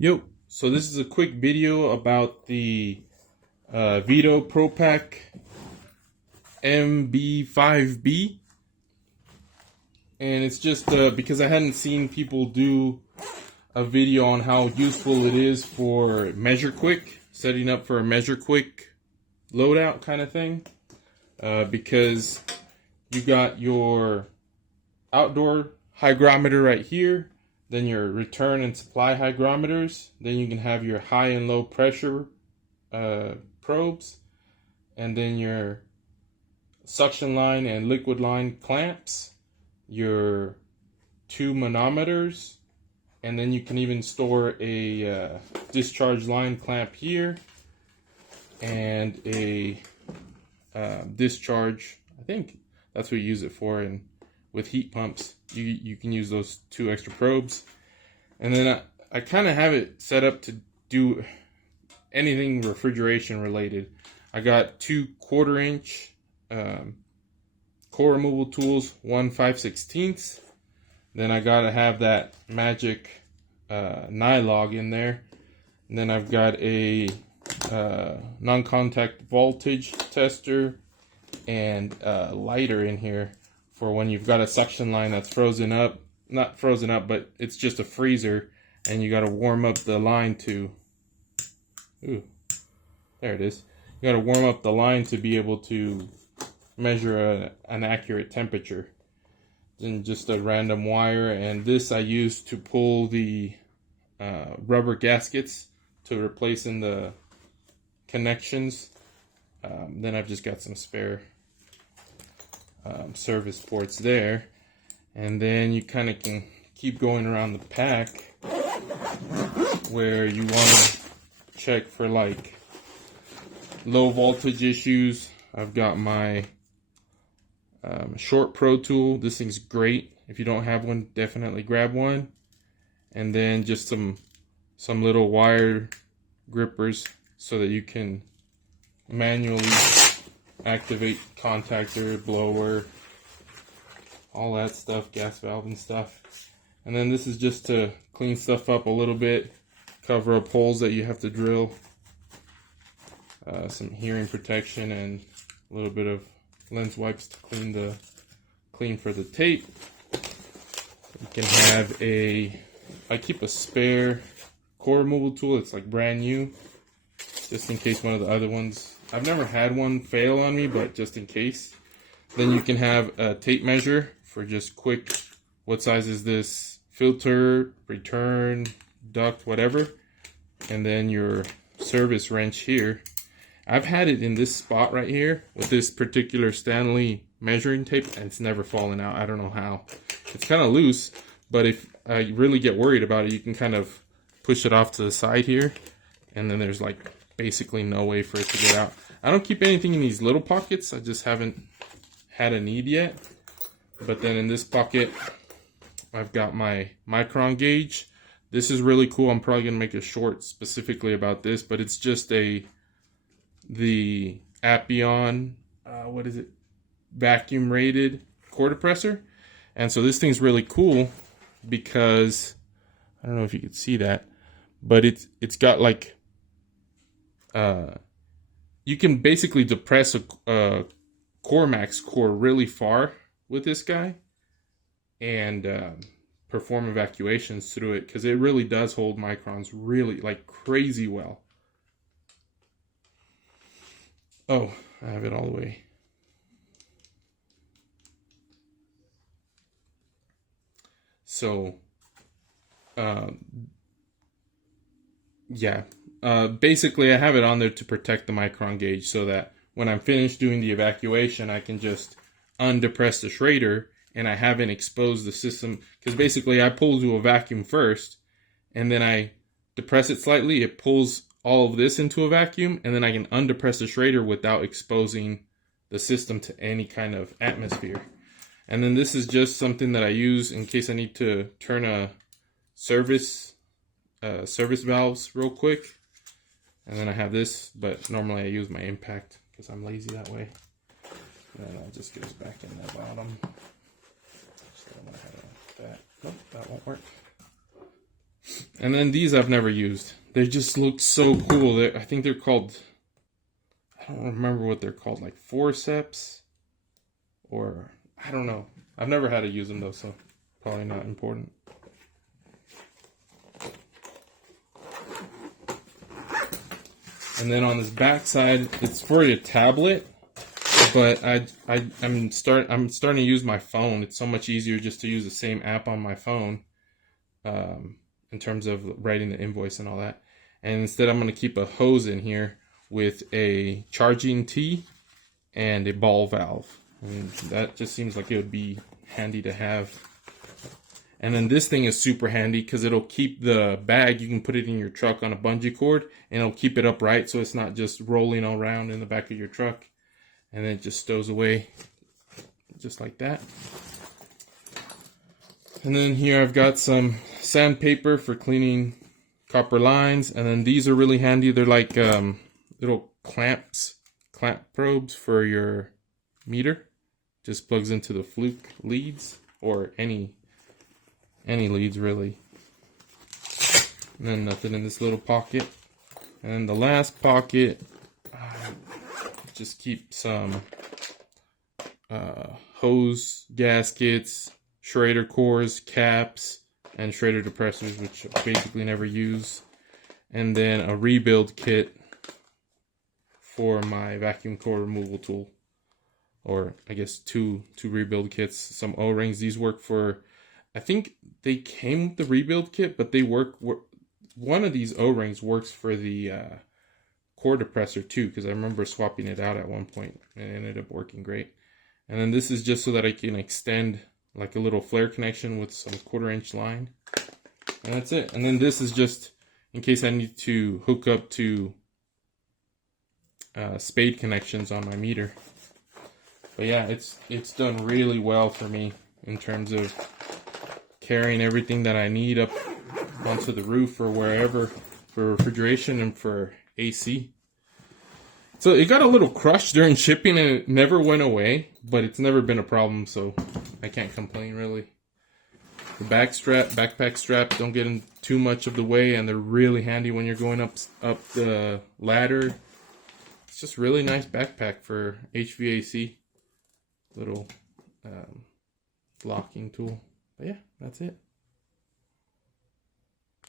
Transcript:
Yo, so this is a quick video about the Vito Pro Pack MB5B, and it's just because I hadn't seen people do a video on how useful it is for Measure Quick, setting up for a Measure Quick loadout kind of thing, because you got your outdoor hygrometer right here, then your return and supply hygrometers, then you can have your high and low pressure probes, and then your suction line and liquid line clamps, your two manometers, and then you can even store a discharge line clamp here and a discharge. I think that's what you use it for, and with heat pumps you can use those two extra probes. And then I kind of have it set up to do anything refrigeration related. I got two 1/4 inch core removal tools, 1 5/16. Then I gotta have that magic nylog in there. And then I've got a non-contact voltage tester and a lighter in here for when you've got a suction line that's frozen up. Not frozen up, but it's just a freezer, and you got to warm up the line to, ooh, there it is. You got to warm up the line to be able to measure an accurate temperature. Then just a random wire, and this I use to pull the rubber gaskets to replace in the connections. Then I've just got some spare service ports there, and then you kind of can keep going around the pack where you want to check for like low voltage issues. I've got my short pro tool. This thing's great. If you don't have one, definitely grab one. And then just some little wire grippers so that you can manually activate contactor, blower, all that stuff, gas valve and stuff. And then this is just to clean stuff up a little bit, cover up holes that you have to drill, some hearing protection, and a little bit of lens wipes to clean for the tape. You can have I keep a spare core removal tool. It's like brand new, just in case one of the other ones, I've never had one fail on me, but just in case. Then you can have a tape measure for just quick, what size is this filter, return, duct, whatever. And then your service wrench here. I've had it in this spot right here with this particular Stanley measuring tape, and it's never fallen out. I don't know how. It's kind of loose, but if I really get worried about it, you can kind of push it off to the side here, and then there's like basically no way for it to get out. I don't keep anything in these little pockets. I just haven't had a need yet. But then in this pocket, I've got my micron gauge. This is really cool. I'm probably gonna make a short specifically about this, but it's just the Appion, what is it? Vacuum rated core depressor. And so this thing's really cool because, I don't know if you can see that, but it's got like, you can basically depress a CoreMax core really far with this guy and perform evacuations through it, because it really does hold microns really like crazy well. Oh, I have it all the way. So, yeah. Basically, I have it on there to protect the micron gauge so that when I'm finished doing the evacuation, I can just undepress the Schrader and I haven't exposed the system. Because basically, I pull to a vacuum first, and then I depress it slightly. It pulls all of this into a vacuum, and then I can undepress the Schrader without exposing the system to any kind of atmosphere. And then this is just something that I use in case I need to turn a service valves real quick. And then I have this, but normally I use my impact because I'm lazy that way. And then it just goes back in the bottom. So I'm gonna have that. Nope, that won't work. And then these I've never used. They just look so cool. I think they're called, I don't remember what they're called, like forceps, or I don't know. I've never had to use them though, so probably not important. And then on this back side, it's for a tablet, but I'm starting to use my phone. It's so much easier just to use the same app on my phone, in terms of writing the invoice and all that. And instead, I'm going to keep a hose in here with a charging T and a ball valve. And that just seems like it would be handy to have. And then this thing is super handy because it'll keep the bag. You can put it in your truck on a bungee cord and it'll keep it upright so it's not just rolling around in the back of your truck. And then it just stows away just like that. And then here I've got some sandpaper for cleaning copper lines. And then these are really handy. They're like little clamp probes for your meter. Just plugs into the fluke leads or any leads really. And then nothing in this little pocket. And then the last pocket, just keep some hose gaskets, Schrader cores, caps, and Schrader depressors, which I basically never use. And then a rebuild kit for my vacuum core removal tool. Or I guess two rebuild kits, some O-rings. These work for, I think they came with the rebuild kit, but they work, one of these O-rings works for the core depressor too, because I remember swapping it out at one point and it ended up working great. And then this is just so that I can extend like a little flare connection with some 1/4-inch line. And that's it. And then this is just in case I need to hook up to spade connections on my meter. But yeah, it's done really well for me in terms of carrying everything that I need up onto the roof or wherever for refrigeration and for AC. So it got a little crushed during shipping and it never went away, but it's never been a problem, so I can't complain really. The backpack strap don't get in too much of the way, and they're really handy when you're going up the ladder. It's just really nice backpack for HVAC. Little locking tool. But yeah, that's it.